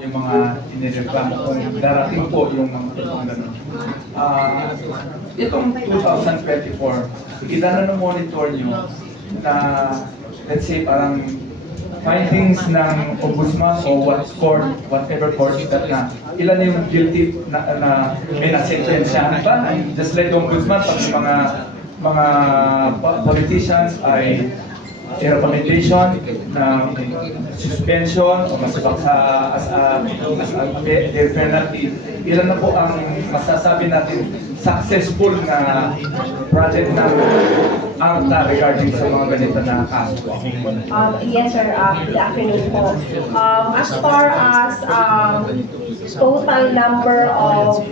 Yung mga inireklamo kung darating po yung mga totoong ganun. Itong 2024, kita na monitor nyo na, let's say, parang findings ng ombudsman o whatever court that na ilan yung guilty na may nasentensyahan ba? Just like the ombudsman, pag mga politicians ay recommendation na suspension o masabak as a death penalty. Ilan na po ang masasabi natin successful na project ng ARTA regarding sa mga ganito na kaso? Yes, sir. Good afternoon po. As far as total number of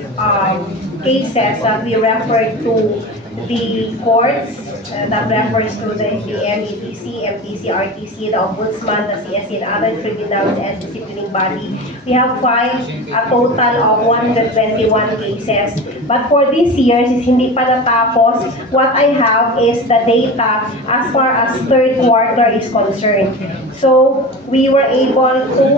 cases that we refer to the courts, that refers to the MEDC, MTC, RTC, the Ombudsman, the CSC, and other tribunals and disciplining body. We have filed a total of 121 cases. But for this year, since hindi pa natapos, what I have is the data as far as third quarter is concerned. So, we were able to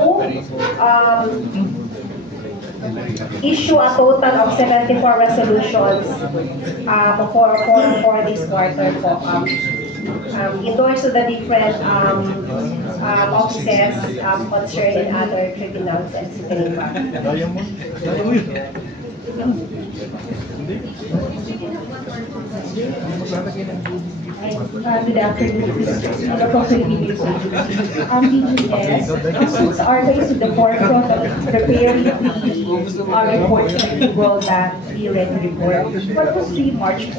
issue a total of 74 resolutions for this quarter po. Endorsed to the different offices concerned in other tribunals and disciplining bodies. Good afternoon. DGS are based in the forefront of preparing the reports and the world that we read report. What was the March